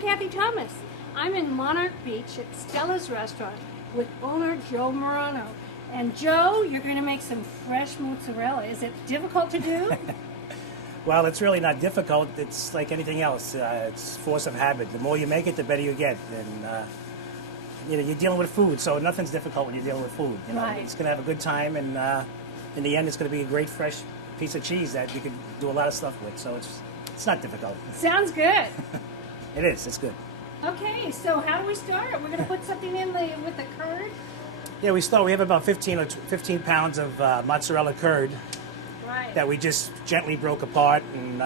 I'm Cathy Thomas. I'm in Monarch Beach at Stella's restaurant with owner Joe Morano. And Joe, you're going to make some fresh mozzarella. Is it difficult to do? Well, it's really not difficult. It's like anything else. It's force of habit. The more you make it, the better you get. And you're dealing with food, so nothing's difficult when you're dealing with food. Right. It's going to have a good time, and in the end, it's going to be a great fresh piece of cheese that you can do a lot of stuff with. So it's not difficult. Sounds good. It is. It's good. Okay, so how do we start? We're going to put something in with the curd. Yeah, we have about 15 pounds of mozzarella curd. Right. That we just gently broke apart and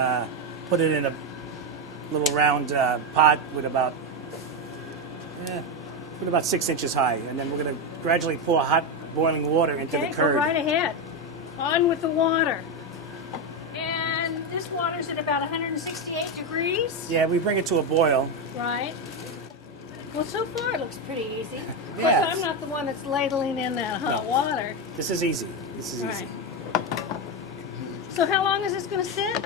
put it in a little round pot with about 6 inches high, and then we're going to gradually pour hot boiling water into the curd. Go right ahead. On with the water. And this water's at about 168 degrees. Yeah, we bring it to a boil. Right. Well, so far it looks pretty easy. Of course, Yeah. I'm not the one that's ladling in that hot water. This is easy. This is easy. So how long is this going to sit?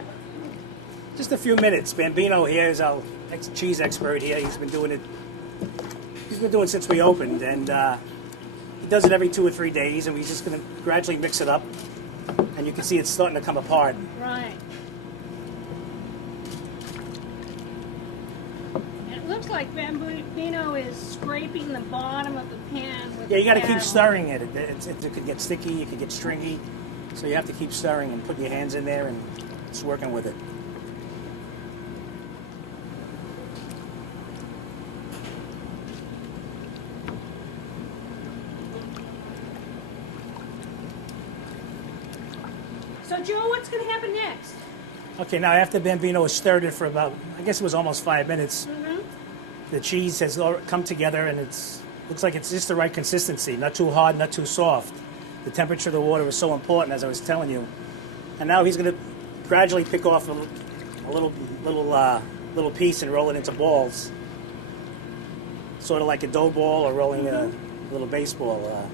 Just a few minutes. Bambino here is our cheese expert here. He's been doing it since we opened, and he does it every 2 or 3 days, and we're just going to gradually mix it up, and you can see it's starting to come apart. Right. It looks like Bambino is scraping the bottom of the pan with Yeah, you got to the keep paddle. stirring it. It could get sticky, it could get stringy, so you have to keep stirring and putting your hands in there and just working with it. So, Joe, what's going to happen next? Okay, now after Bambino has stirred it for about, I guess it was almost 5 minutes, the cheese has come together, and looks like it's just the right consistency, not too hard, not too soft. The temperature of the water is so important, as I was telling you. And now he's going to gradually pick off a little piece and roll it into balls, sort of like a dough ball or rolling a little baseball.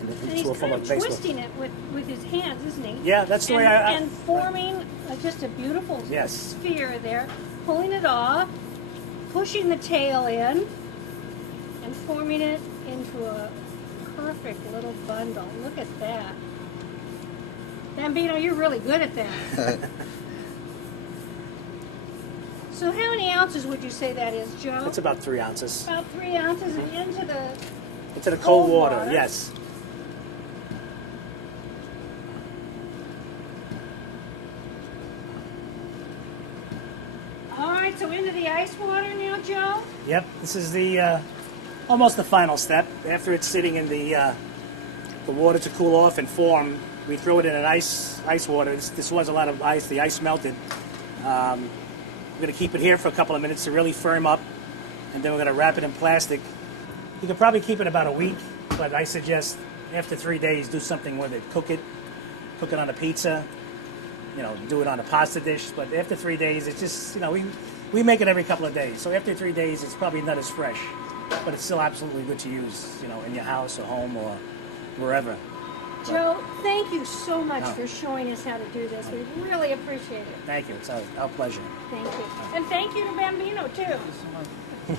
And he's kind of twisting it with his hands, isn't he? Yeah, that's the way and forming just a beautiful Yes. sphere there, pulling it off, pushing the tail in, and forming it into a perfect little bundle. Look at that. Bambino, you're really good at that. So how many ounces would you say that is, Joe? It's about 3 ounces. About 3 ounces and into the Cold water, yes. All right, so into the ice water now, Joe? Yep, this is the almost the final step. After it's sitting in the water to cool off and form, we throw it in an ice water. This was a lot of ice. The ice melted. We're going to keep it here for a couple of minutes to really firm up, and then we're going to wrap it in plastic. You can probably keep it about a week, but I suggest after 3 days, do something with it. Cook it on a pizza. Do it on a pasta dish. But after 3 days, it's just we make it every couple of days. So after 3 days, it's probably not as fresh, but it's still absolutely good to use. In your house or home or wherever. Joe, thank you so much for showing us how to do this. We really appreciate it. Thank you. It's our pleasure. Thank you. And thank you to Bambino, too.